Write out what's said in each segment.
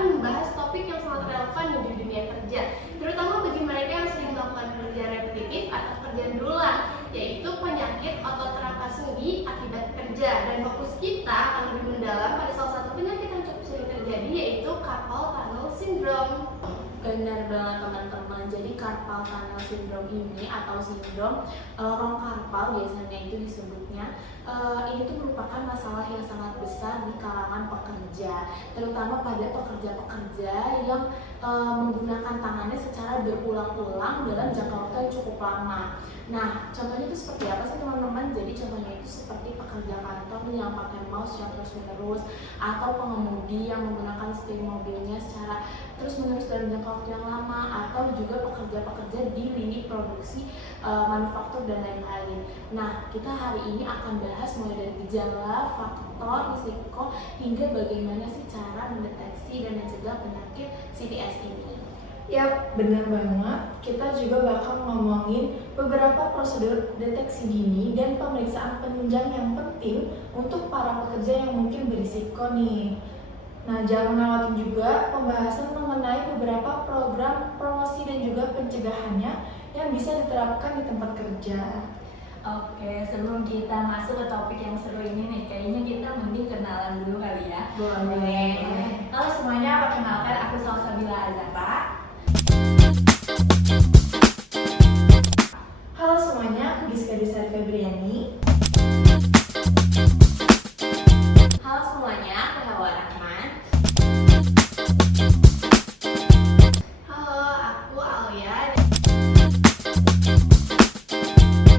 akan membahas topik yang sangat relevan di dunia kerja, terutama bagi mereka yang sering melakukan pekerjaan repetitif atau pekerjaan berulang, yaitu penyakit otot terapas sendi akibat kerja. Dan fokus kita akan lebih mendalam pada salah satu penyakit yang cukup sering terjadi, yaitu carpal tunnel syndrome. Benar banget teman-teman. Jadi carpal tunnel syndrome ini atau sindrom lorong karpal biasanya itu disebutnya, ini tuh merupakan masalah yang sangat besar di kalangan pekerja, terutama pada pekerja-pekerja yang menggunakan tangannya secara berulang-ulang dalam jangka waktu yang cukup lama. Nah, contohnya itu seperti apa sih teman-teman? Jadi contohnya itu seperti pekerja kantor yang pakai mouse yang terus-menerus, atau pengemudi yang menggunakan setir mobilnya secara terus-menerus dalam jangka waktu yang lama, atau juga pekerja-pekerja di lini produksi manufaktur dan lain-lain. Nah, kita hari ini akan bahas mulai dari gejala, faktor, risiko, hingga bagaimana sih cara mendeteksi dan mencegah penyakit CTS ini. Yap, benar banget. Kita juga bakal ngomongin beberapa prosedur deteksi dini dan pemeriksaan penunjang yang penting untuk para pekerja yang mungkin berisiko nih. Nah, jangan lewatin juga pembahasan mengenai beberapa program promosi dan juga pencegahannya yang bisa diterapkan di tempat kerja. Oke, sebelum kita masuk ke topik yang seru ini nih, kayaknya kita mending kenalan dulu kali ya. Boleh. Halo semuanya, perkenalkan aku Salsabila Azara. Halo semuanya, aku Giska Desari Febriani. Halo semuanya, aku Hawa Rahman. Halo, aku Alia.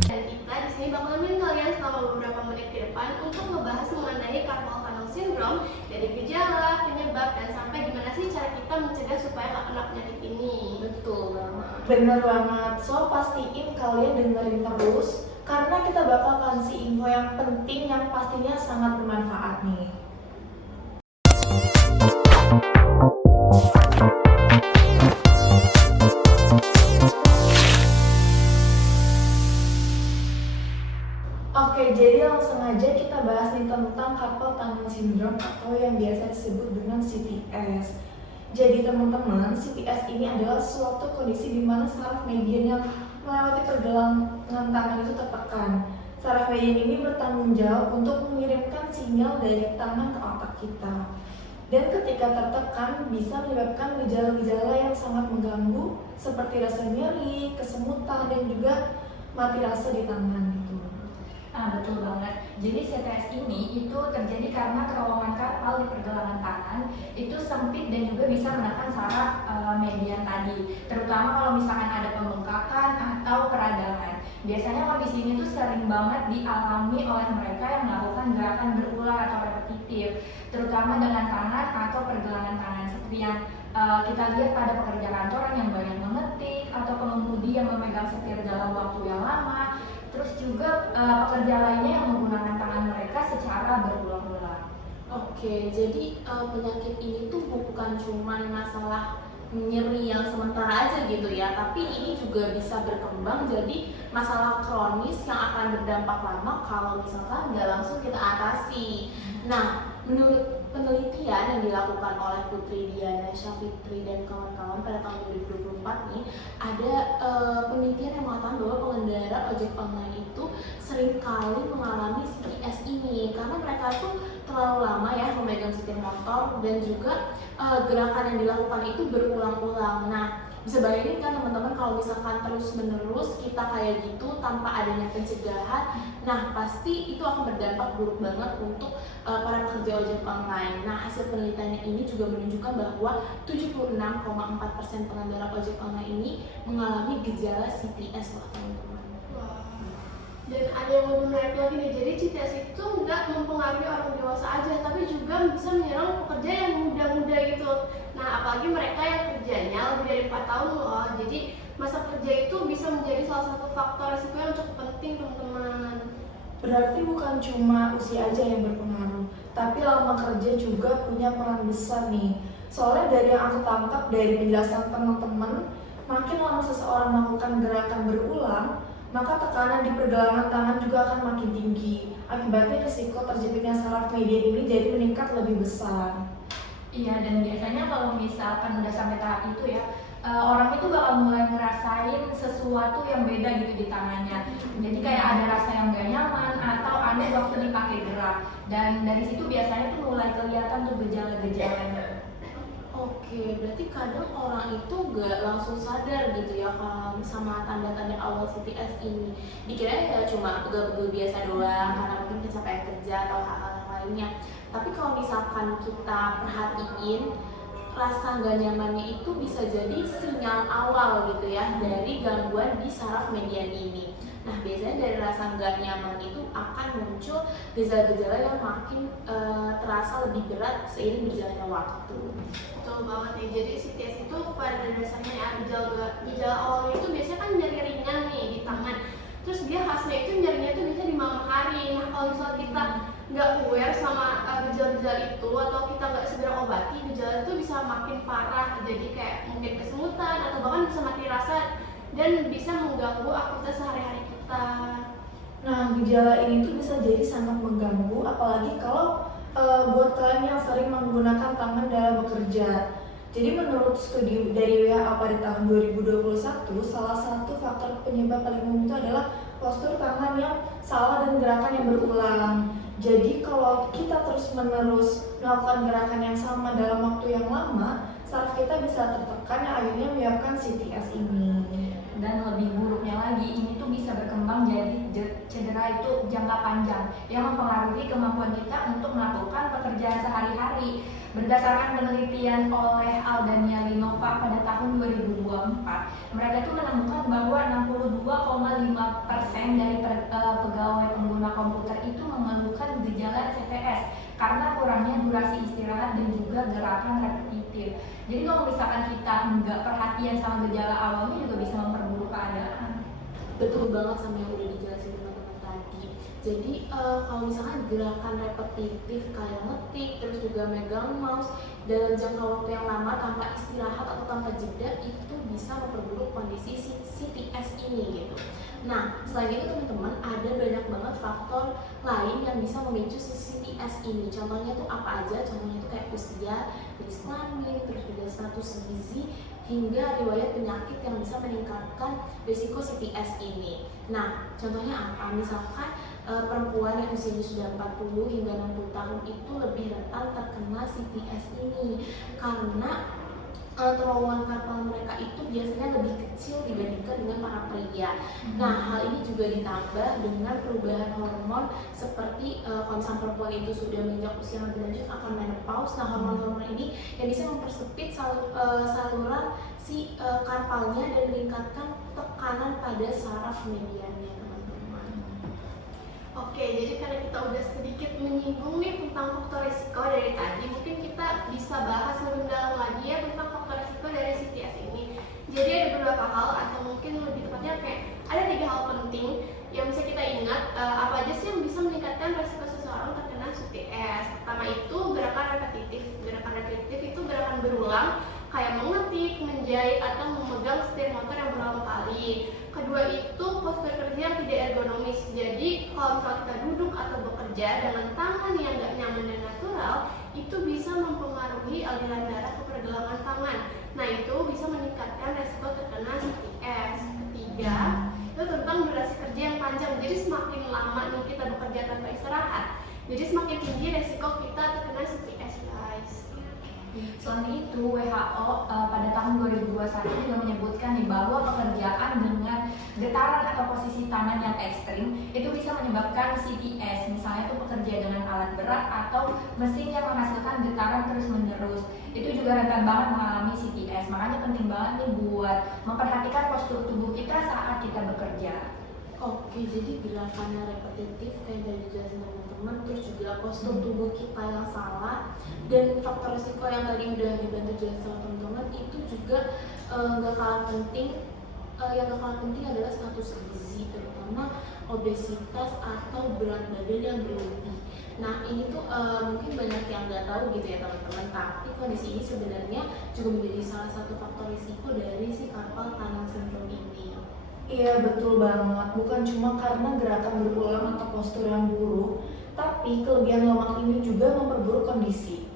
Dan kita di sini bakal nemenin kalian selama beberapa menit ke depan untuk membahas mengenai carpal tunnel syndrome, dari gejala, penyebab, dan sampai gimana sih cara kita mencegah supaya nggak kena penyakit ini. Betul banget. Bener banget, so pastiin kalian dengerin terus karena kita bakal kasih info yang penting yang pastinya sangat bermanfaat nih. Oke, jadi langsung aja kita bahas nih tentang carpal tunnel syndrome atau yang biasa disebut dengan CTS. Jadi teman-teman, CTS ini adalah suatu kondisi di mana saraf median yang melewati pergelangan tangan itu tertekan. Saraf median ini bertanggung jawab untuk mengirimkan sinyal dari tangan ke otak kita. Dan ketika tertekan bisa menyebabkan gejala-gejala yang sangat mengganggu seperti rasa nyeri, kesemutan, dan juga mati rasa di tangan gitu. Betul banget. Jadi CTS ini itu terjadi karena kerongkongan karpal di pergelangan tangan itu sempit dan juga bisa menekan saraf median tadi. Terutama kalau misalkan ada pembengkakan atau peradangan. Biasanya kondisi ini tuh sering banget dialami oleh mereka yang melakukan gerakan berulang atau repetitif, terutama dengan tangan atau pergelangan tangan seperti yang kita lihat pada pekerja kantoran yang banyak mengetik atau pengemudi yang memegang setir dalam waktu yang lama. Terus juga pekerja lainnya yang menggunakan tangan mereka secara berulang-ulang. Oke, jadi penyakit ini tuh bukan cuma masalah nyeri yang sementara aja gitu ya, tapi ini juga bisa berkembang jadi masalah kronis yang akan berdampak lama kalau misalkan nggak langsung kita atasi. Nah, menurut penelitian yang dilakukan oleh Putri Diana Syafitri dan kawan-kawan pada tahun 2024 nih, ada penelitian yang mengatakan bahwa pengendara ojek online itu seringkali mengalami CTS ini karena mereka tuh terlalu lama ya memegang setir motor dan juga gerakan yang dilakukan itu berulang-ulang. Nah, bisa bayangin kan teman-teman kalau misalkan terus-menerus kita kayak gitu tanpa adanya pencegahan, nah pasti itu akan berdampak buruk banget untuk para pekerja ojek online. Nah, hasil penelitiannya ini juga menunjukkan bahwa 76,4% pengendara ojek online ini mengalami gejala CTS loh teman-teman. Wah. Dan ada yang lebih menarik lagi nih, jadi CTS itu nggak mempengaruhi orang dewasa aja, tapi juga bisa menyerang pekerja yang muda-muda gitu. Nah, apalagi mereka yang kerjanya lebih dari 4 tahun loh. Jadi masa kerja itu bisa menjadi salah satu faktor risiko yang cukup penting teman-teman. Berarti bukan cuma usia aja yang berpengaruh, tapi lama kerja juga punya peran besar nih. Soalnya dari yang aku tangkap dari penjelasan teman-teman, makin lama seseorang melakukan gerakan berulang, maka tekanan di pergelangan tangan juga akan makin tinggi. Akibatnya risiko terjepitnya saraf median ini jadi meningkat lebih besar. Iya, dan biasanya kalau misalkan udah sampai tahap itu ya, orang itu bakal mulai ngerasain sesuatu yang beda gitu di tangannya. Jadi kayak ada rasa yang gak nyaman atau aneh waktu dipakai gerak. Dan dari situ biasanya tuh mulai kelihatan tuh gejala-gejalanya. Oke, berarti kadang orang itu gak langsung sadar gitu ya kalau sama tanda-tanda awal CTS ini. Dikira ya cuma pegel-pegel biasa doang karena mungkin kecapean kerja atau hal-hal yang lainnya. Tapi kalau misalkan kita perhatiin, rasa gak nyamannya itu bisa jadi sinyal awal gitu ya dari gangguan di saraf median ini. Nah, biasanya dari rasa gak nyaman itu akan muncul gejala-gejala yang makin terasa lebih berat seiring berjalannya waktu. Betul banget nih. Jadi CTS itu pada dasarnya ya gejala awalnya itu biasanya kan nyeri ringan nih di tangan. Terus dia khasnya itu nyerinya itu biasanya di malam hari. Nah, kalau misalnya kita nggak aware sama gejala-gejala itu atau kita nggak segera obati, gejala itu bisa makin parah. Jadi kayak mungkin kesemutan atau bahkan bisa mati rasa dan bisa mengganggu aktivitas sehari-hari kita. Nah, gejala ini tuh bisa jadi sangat mengganggu, apalagi kalau buat kalian yang sering menggunakan tangan dalam bekerja. Jadi menurut studi dari WHO pada tahun 2021, salah satu faktor penyebab paling umum itu adalah postur tangan yang salah dan gerakan yang berulang. Jadi kalau kita terus-menerus melakukan gerakan yang sama dalam waktu yang lama, saraf kita bisa tertekan yang akhirnya menyebabkan CTS ini. Dan lebih buruknya lagi, ini tuh bisa berkembang jadi cedera itu jangka panjang yang mempengaruhi kemampuan kita untuk melakukan pekerjaan sehari-hari. Berdasarkan penelitian oleh Aldania Linova pada tahun 2024, mereka itu menemukan bahwa 62,5% dari pegawai pengguna komputer itu mengeluhkan gejala CTS karena kurangnya durasi istirahat dan juga gerakan repetitif. Jadi kalau misalkan kita nggak perhatian sama gejala awalnya juga bisa memperburuk keadaan. Betul banget sama yang udah dijelasin teman-teman tadi. Jadi kalau misalkan gerakan repetitif kayak ngetik, terus juga megang mouse dalam jangka waktu yang lama tanpa istirahat atau tanpa jeda, itu bisa memperburuk kondisi CTS ini gitu. Nah, selain itu teman-teman, ada banyak banget faktor lain yang bisa memicu CTS ini. Contohnya tuh apa aja? Contohnya tuh kayak usia, jenis kelamin, terus juga status gizi, hingga riwayat penyakit yang bisa meningkatkan risiko CTS ini. Nah, contohnya apa? Misalkan perempuan yang usianya sudah 40 hingga 60 tahun itu lebih rentan terkena CTS ini karena terowongan karpal mereka itu biasanya lebih kecil dibandingkan dengan para pria. Nah, hal ini juga ditambah dengan perubahan hormon seperti kalau misalnya perempuan itu sudah menginjak usia lebih lanjut akan menopause. Nah, hormon-hormon ini yang bisa mempersempit saluran si karpalnya dan meningkatkan tekanan pada saraf mediannya, teman-teman. Oke, jadi karena kita udah sedikit menyinggung nih tentang faktor risiko dari tadi, mungkin kita bisa bahas lebih dalam lagi ya tentang faktor risiko dari CTS ini. Jadi ada beberapa hal atau mungkin lebih tepatnya kayak ada 3 hal penting yang bisa kita ingat apa aja sih yang bisa meningkatkan risiko seseorang terkena CTS. Pertama itu gerakan repetitif. Gerakan repetitif itu gerakan berulang kayak mengetik, menjahit atau memegang setir motor yang berulang kali. Kedua itu postur kerja yang tidak ergonomis. Jadi kalau misalnya kita duduk atau bekerja dengan tangan yang gak nyaman dan natural, itu bisa mempengaruhi aliran darah ke pergelangan tangan. Nah, itu bisa meningkatkan resiko terkena CTS. Ketiga, itu tentang durasi kerja yang panjang. Jadi semakin lama nih kita bekerja tanpa istirahat, jadi semakin tinggi resiko kita terkena CTS, guys. Selain itu, WHO pada tahun 2021 juga menyebutkan nih bahwa pekerjaan dengan getaran atau posisi tangan yang ekstrim itu bisa menyebabkan CTS. Misalnya itu bekerja dengan alat berat atau mesin yang menghasilkan getaran terus-menerus. Itu juga rentan banget mengalami CTS. Makanya penting banget nih buat memperhatikan postur tubuh kita saat kita bekerja. Oke, jadi gerakannya repetitif kayak dari dijelasin teman-teman, terus juga postur tubuh kita yang salah, dan faktor risiko yang tadi udah dibantu jelasin sama teman-teman itu juga nggak kalah penting. Yang gak kalah penting adalah status gizi, terutama obesitas atau berat badan yang berlebih. Nah, ini tuh mungkin banyak yang nggak tahu gitu ya teman-teman, tapi kondisi ini sebenarnya juga menjadi salah satu faktor risiko dari si carpal tunnel syndrome ini. Iya, betul banget. Bukan cuma karena gerakan berulang atau postur yang buruk, tapi kelebihan lemak ini juga memperburuk kondisi.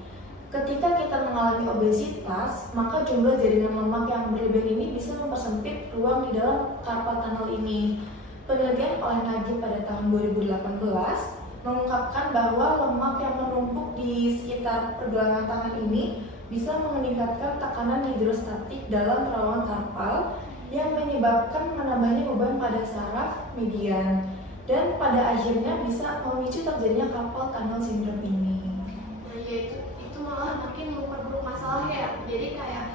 Ketika kita mengalami obesitas, maka jumlah jaringan lemak yang berlebihan ini bisa mempersempit ruang di dalam carpal tunnel ini. Penelitian oleh Najib pada tahun 2018 mengungkapkan bahwa lemak yang menumpuk di sekitar pergelangan tangan ini bisa meningkatkan tekanan hidrostatik dalam terowongan karpal yang menyebabkan menambahnya beban pada saraf median dan pada akhirnya bisa memicu terjadinya carpal tunnel syndrome ini. Nah ya itu malah makin memperburuk masalah ya. Jadi kayak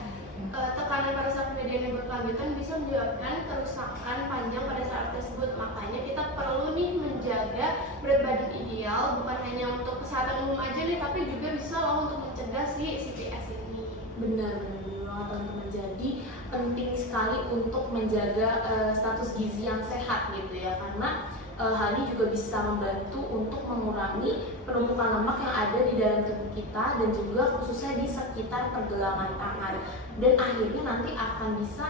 tekanan pada saraf median yang berkelanjutan bisa menyebabkan kerusakan panjang pada saraf tersebut. Makanya kita perlu nih menjaga berat badan ideal, bukan hanya untuk kesehatan umum aja nih, tapi juga bisa loh untuk mencegah si CTS ini. Benar banget teman-teman. Jadi penting sekali untuk menjaga status gizi yang sehat gitu ya, karena hal ini juga bisa membantu untuk mengurangi penumpukan lemak yang ada di dalam tubuh kita dan juga khususnya di sekitar pergelangan tangan, dan akhirnya nanti akan bisa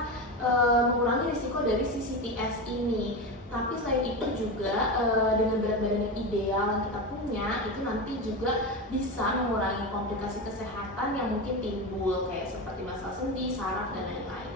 mengurangi risiko dari CTS ini. Tapi selain itu juga dengan berat badan yang ideal yang kita punya itu nanti juga bisa mengurangi komplikasi kesehatan yang mungkin timbul kayak seperti masalah sendi, saraf dan lain-lain.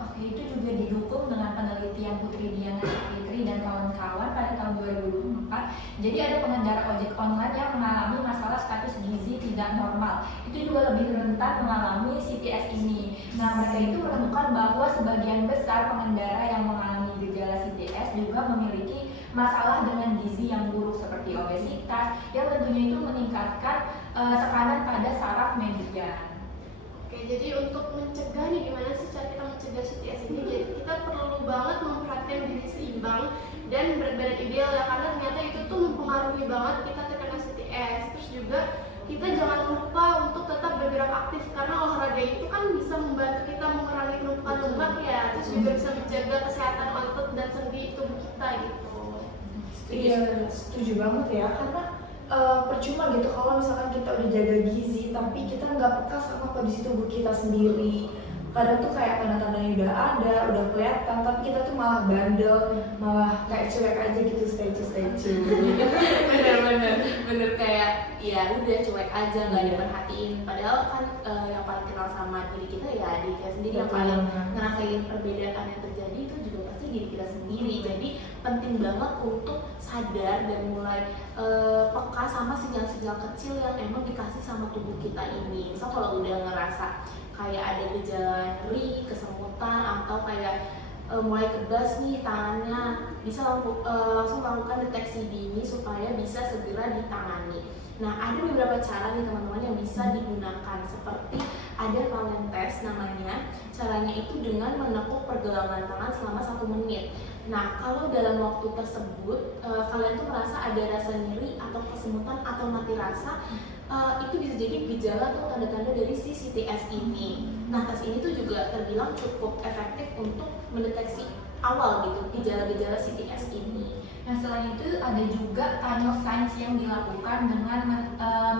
Oke, itu juga didukung dengan penelitian Putri Diana Fikri dan kawan-kawan pada tahun 2024. Jadi ada pengendara ojek online yang mengalami masalah status gizi tidak normal. Itu juga lebih rentan mengalami CTS ini. Nah, mereka itu menemukan bahwa sebagian besar pengendara yang mengalami gejala CTS juga memiliki masalah dengan gizi yang buruk seperti obesitas, yang tentunya itu meningkatkan tekanan pada saraf median. Oke, jadi untuk mencegah nih gimana sih cara kita mencegah CTS ini? Jadi kita perlu banget memperhatikan diri seimbang dan berat badan ideal ya, karena ternyata itu tuh mempengaruhi banget kita terkena CTS. Terus juga kita jangan lupa untuk tetap bergerak aktif, karena olahraga itu kan bisa membantu kita mengurangi penumpukan lemak ya, terus juga bisa menjaga kesehatan otot dan sendi tubuh kita gitu. Iya, setuju banget ya, karena percuma gitu kalau misalkan kita udah jaga gizi tapi kita nggak peka sama kondisi tubuh kita sendiri. Kadang tuh kayak tanda-tandanya udah ada, udah kelihatan, tapi kita tuh malah bandel, malah kayak cuek aja gitu, stay bener kayak ya udah cuek aja nggak diperhatiin, padahal kan yang paling kenal sama diri kita ya diri kita sendiri, yang paling ngerasain perbedaan yang terjadi itu juga pasti diri kita sendiri. Jadi penting banget untuk sadar dan mulai peka sama sinyal-sinyal kecil yang emang dikasih sama tubuh kita ini. Misal kalau udah ngerasa kayak ada gejala nyeri, kesemutan, atau kayak mulai kebas nih tangannya, bisa langsung lakukan deteksi dini supaya bisa segera ditangani. Nah, ada beberapa cara nih teman-teman yang bisa digunakan, seperti ada Valen test namanya. Caranya itu dengan menekuk pergelangan tangan selama 1 menit. Nah, kalau dalam waktu tersebut kalian tuh merasa ada rasa nyeri atau kesemutan atau mati rasa, itu bisa jadi gejala atau tanda-tanda dari si CTS ini. Nah, tes ini tuh juga terbilang cukup efektif untuk mendeteksi awal gitu gejala-gejala CTS ini. Nah, selain itu ada juga tunnel signs yang dilakukan dengan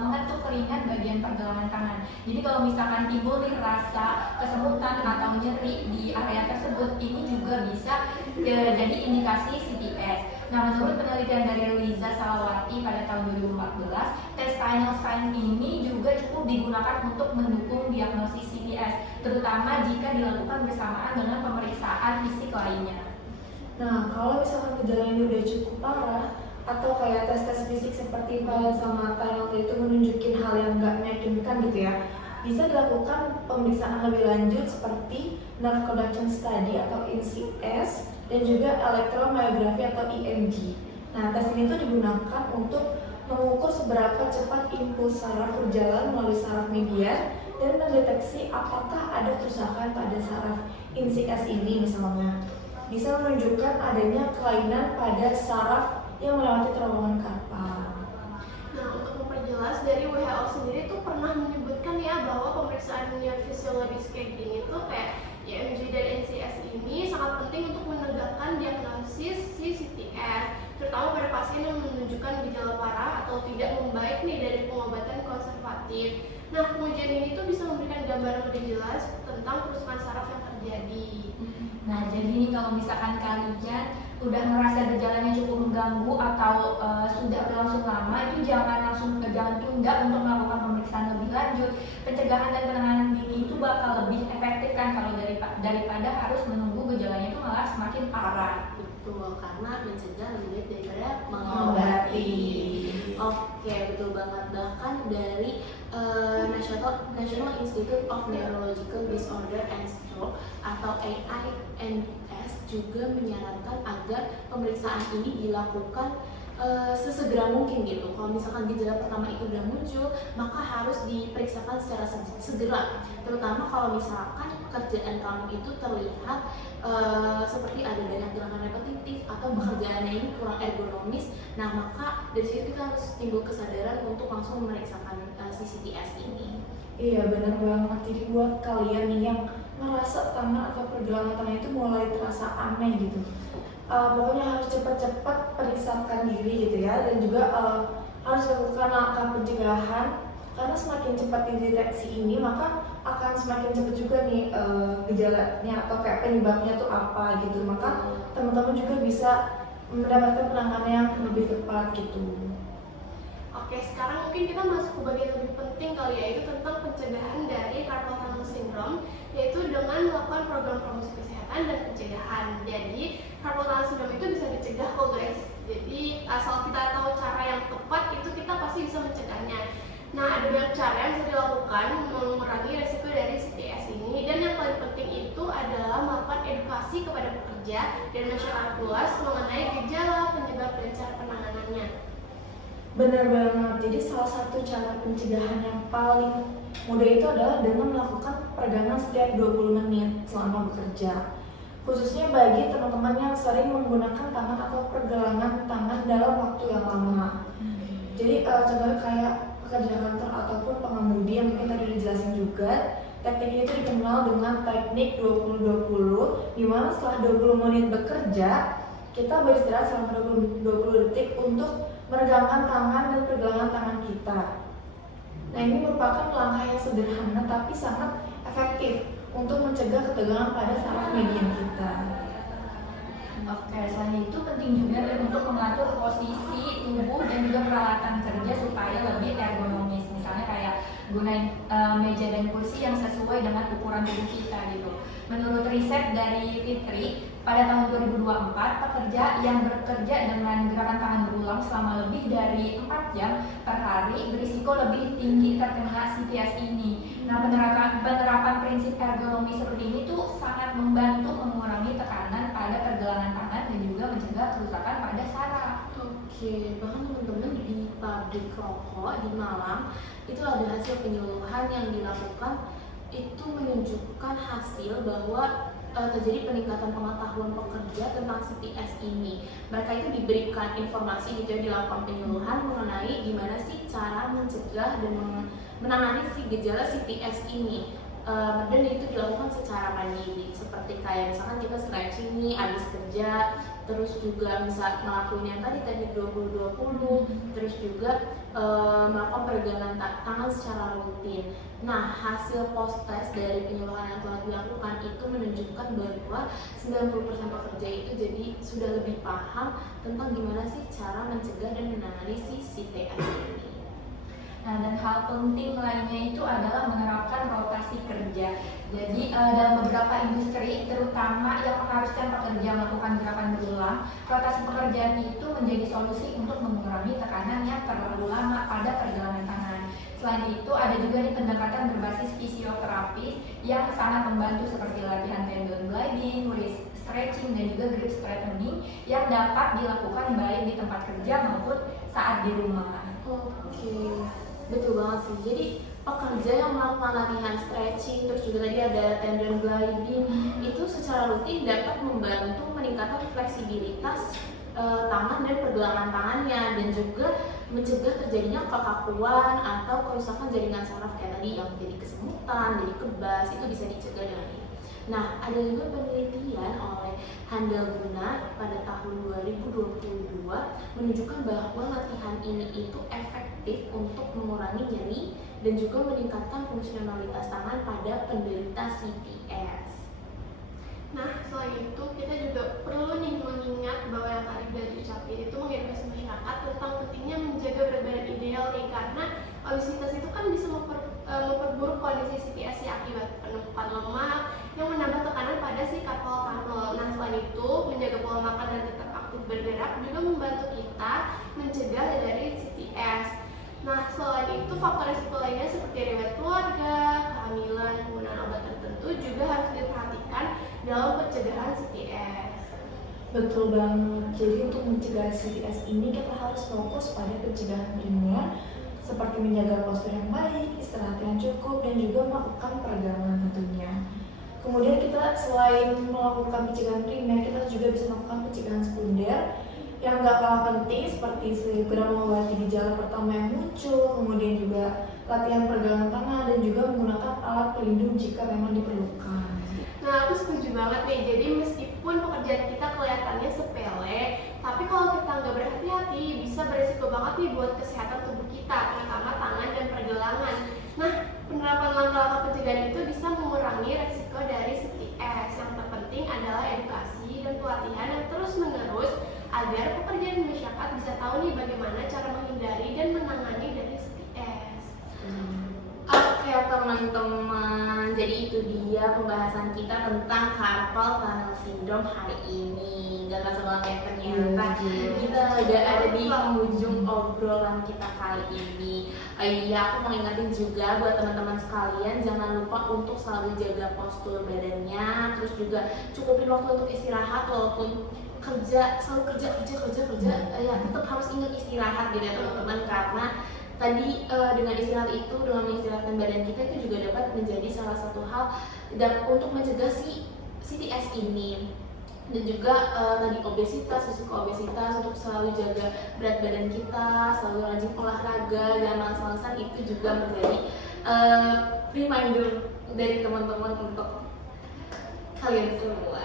mengetuk keringat bagian pergelangan tangan. Jadi kalau misalkan timbul nih rasa kesemutan atau nyeri di area tersebut, ini juga bisa jadi indikasi CTS. Nah, menurut penelitian dari Liza Salawati pada tahun 2014, tes tunnel signs ini juga cukup digunakan untuk mendukung diagnosis CTS, terutama jika dilakukan bersamaan dengan pemeriksaan fisik lainnya. Nah, kalau misalkan gejala ini udah cukup parah atau kayak tes-tes fisik seperti Valen sama tunnel itu menunjukin hal yang nggak meyakinkan gitu ya, bisa dilakukan pemeriksaan lebih lanjut seperti nerve conduction study atau NCS dan juga elektromyografi atau EMG. Nah, tes ini tuh digunakan untuk mengukur seberapa cepat impuls saraf berjalan melalui saraf median dan mendeteksi apakah ada kerusakan pada saraf NCS ini misalnya. Bisa menunjukkan adanya kelainan pada saraf yang melewati terowongan karpal. Nah, untuk memperjelas, dari WHO sendiri tuh pernah menyebutkan ya bahwa pemeriksaan fisiologis kayak gini tuh kayak EMG dan NCS ini sangat penting untuk menegakkan diagnosis si CTS, terutama pada pasien yang menunjukkan gejala parah atau tidak membaik nih dari pengobatan konservatif. Nah, pengujian ini tuh bisa memberikan gambaran lebih jelas tentang kerusakan saraf yang terjadi. Nah, jadi nih kalau misalkan kalian udah merasa gejalanya cukup mengganggu atau sudah berlangsung lama, itu jangan tunda untuk melakukan pemeriksaan lebih lanjut. Pencegahan dan penanganan dini itu bakal lebih efektif kan kalau daripada harus menunggu gejalanya itu malah semakin parah. Betul, karena mencegah lebih baik daripada Mengobati. Oke, betul banget. Bahkan dari National Institute of Neurological Disorder and Stroke atau AINS juga menyarankan agar pemeriksaan ini dilakukan sesegera mungkin gitu. Kalau misalkan gejala pertama itu udah muncul, maka harus diperiksakan secara segera. Terutama kalau misalkan pekerjaan kamu itu terlihat seperti ada banyak gerakan repetitif atau pekerjaannya ini kurang ergonomis. Nah, maka dari situ kita harus timbul kesadaran untuk langsung memeriksakan CTS ini. Iya benar banget. Jadi buat kalian nih yang merasa tangan atau pergelangan tangan itu mulai terasa aneh gitu, pokoknya harus cepat-cepat periksakan diri gitu ya, dan juga harus lakukan langkah pencegahan, karena semakin cepat dideteksi ini maka akan semakin cepat juga nih gejalanya atau kayak penyebabnya tuh apa gitu, maka teman-teman juga bisa mendapatkan penanganan yang lebih tepat gitu. Oke, sekarang mungkin kita masuk ke bagian lebih penting kali ya, yaitu tentang pencegahan dari carpal tunnel syndrome, yaitu dengan melakukan program promosi kesehatan dan pencegahan. Jadi carpal tunnel syndrome itu bisa dicegah kok guys. Jadi asal kita tahu cara yang tepat, itu kita pasti bisa mencegahnya. Nah, ada banyak cara yang bisa dilakukan mengurangi resiko dari CTS ini, dan yang paling penting itu adalah melakukan edukasi kepada pekerja dan masyarakat luas mengenai gejala, penyebab, dan cara penanganannya. Benar banget. Jadi salah satu cara pencegahan yang paling mudah itu adalah dengan melakukan peregangan setiap 20 menit selama bekerja. Khususnya bagi teman-teman yang sering menggunakan tangan atau pergelangan tangan dalam waktu yang lama. Jadi contohnya kayak pekerja kantor ataupun pengemudi yang mungkin tadi dijelasin juga. Teknik itu dikenal dengan teknik 20-20, di mana setelah 20 menit bekerja, kita beristirahat selama 20 detik untuk meregangkan tangan dan pergelangan tangan kita. Nah, ini merupakan langkah yang sederhana tapi sangat efektif untuk mencegah ketegangan pada saraf median kita. Oke, selain itu penting juga untuk mengatur posisi tubuh dan juga peralatan kerja supaya lebih ergonomis. Misalnya kayak gunain meja dan kursi yang sesuai dengan ukuran tubuh kita gitu. Menurut riset dari Fitri, pada tahun 2024, pekerja yang bekerja dengan gerakan tangan berulang selama lebih dari 4 jam per hari berisiko lebih tinggi terkena CTS ini. Nah, penerapan prinsip ergonomi seperti ini tuh sangat membantu mengurangi tekanan pada pergelangan tangan dan juga mencegah kerusakan pada saraf. Oke, bahkan teman-teman di pabrik rokok di Malang itu ada hasil penyuluhan yang dilakukan, itu menunjukkan hasil bahwa terjadi peningkatan pengetahuan pekerja tentang CTS ini. Mereka itu diberikan informasi gitu ya, dilakukan penyuluhan mengenai gimana sih cara mencegah dan menangani si gejala CTS ini. Dan itu dilakukan secara mandiri, seperti kayak misalkan kita stretching nih abis kerja, terus juga bisa ngelakuin yang tadi teknik 20-20, terus juga melakukan peregangan tangan secara rutin. Nah, hasil post-test dari penyuluhan yang telah dilakukan itu menunjukkan bahwa 90% pekerja itu jadi sudah lebih paham tentang gimana sih cara mencegah dan menangani si CTS ini. Nah, dan hal penting lainnya itu adalah menerapkan rotasi kerja. Jadi dalam beberapa industri, terutama yang mengharuskan pekerja melakukan gerakan berulang, rotasi pekerjaan itu menjadi solusi untuk mengurangi tekanan yang terlalu lama pada pergelangan tangan. Selain itu, ada juga nih pendekatan berbasis fisioterapi yang sangat membantu seperti latihan tendon gliding, wrist stretching, dan juga grip strengthening yang dapat dilakukan baik di tempat kerja maupun saat di rumah. Oke, betul banget sih. Jadi pekerja yang melakukan latihan stretching, terus juga tadi ada tendon gliding, itu secara rutin dapat membantu meningkatkan fleksibilitas tangan dan pergelangan tangannya, dan juga mencegah terjadinya kekakuan atau kerusakan jaringan saraf kayak tadi yang jadi kesemutan, jadi kebas, itu bisa dicegah dengan ini. Nah, ada juga penelitian oleh Handalguna pada tahun 2022 menunjukkan bahwa latihan ini itu efektif untuk mengurangi nyeri dan juga meningkatkan fungsionalitas tangan pada penderita CTS. Nah, selain itu kita juga perlu nih mengingat bahwa yang tadi udah diucapin itu mengedukasi masyarakat tentang pentingnya menjaga berat badan ideal nih, karena obesitas itu kan bisa memperburuk kondisi CTS akibat penumpukan lemak yang menambah tekanan pada si karpal tunnel. Nah, selain itu menjaga pola makan dan tetap aktif bergerak juga membantu kita mencegah dari CTS. Nah, selain itu faktor risiko lainnya seperti riwayat keluarga, kehamilan, penggunaan obat tertentu juga harus diperhatikan dalam pencegahan CTS. Betul banget. Jadi untuk mencegah CTS ini kita harus fokus pada pencegahan primer seperti menjaga postur yang baik, istirahat yang cukup, dan juga melakukan peregangan tentunya. Kemudian kita selain melakukan pencegahan primer, kita juga bisa melakukan pencegahan sekunder yang gak kalah penting seperti segera mengobati gejala pertama yang muncul, kemudian juga latihan peregangan tangan dan juga menggunakan alat pelindung jika memang diperlukan. Nah, aku setuju banget nih. Jadi meskipun pekerjaan kita kelihatannya sepele, tapi kalau kita nggak berhati-hati bisa beresiko banget nih buat kesehatan tubuh kita, terutama tangan dan pergelangan. Nah, penerapan langkah-langkah pencegahan itu bisa mengurangi resiko dari CTS. Yang terpenting adalah edukasi dan pelatihan yang terus-menerus agar pekerjaan masyarakat bisa tahu nih bagaimana cara menghindari dan menangani dari CTS. Oke teman-teman, jadi itu dia pembahasan kita tentang carpal tunnel syndrome hari ini. Gak kerasa banget ya ternyata kita udah ada di penghujung obrolan kita kali ini. Iya, aku mau ingetin juga buat teman-teman sekalian, jangan lupa untuk selalu jaga postur badannya, terus juga cukupin waktu untuk istirahat walaupun selalu kerja ya tetap harus ingat istirahat gitu ya teman-teman, karena tadi dengan istirahat itu, dengan mengistirahatkan badan kita itu juga dapat menjadi salah satu hal untuk mencegah si CTS ini. Dan juga tadi risiko obesitas, untuk selalu jaga berat badan kita, selalu rajin olahraga, jangan malas-malasan, itu juga menjadi reminder dari teman-teman untuk kalian semua.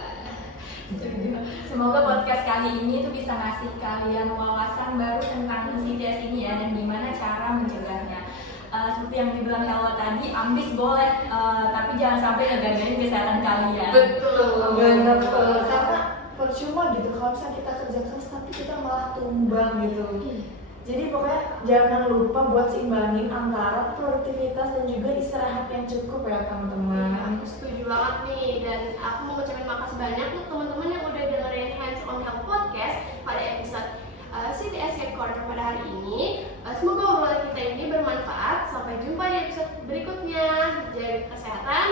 Semoga podcast kali ini tuh bisa ngasih kalian wawasan baru tentang CTS ini ya, dan gimana cara mencegahnya. Seperti yang dibilang Helwa tadi, ambis boleh, tapi jangan sampai ngegagarin kesehatan kalian. Betul. Benar, karena percuma gitu kalau misalnya kita kerja keras tapi kita malah tumbang gitu. Jadi pokoknya jangan lupa buat seimbangin antara produktivitas dan juga istirahat yang cukup ya teman-teman. Aku setuju banget nih, dan aku mau ngucapin makasih banyak untuk teman-teman yang udah dengerin Hands on Health Podcast pada episode CTS Corner pada hari ini. Semoga obrolan kita ini bermanfaat. Sampai jumpa di episode berikutnya. Jaga kesehatan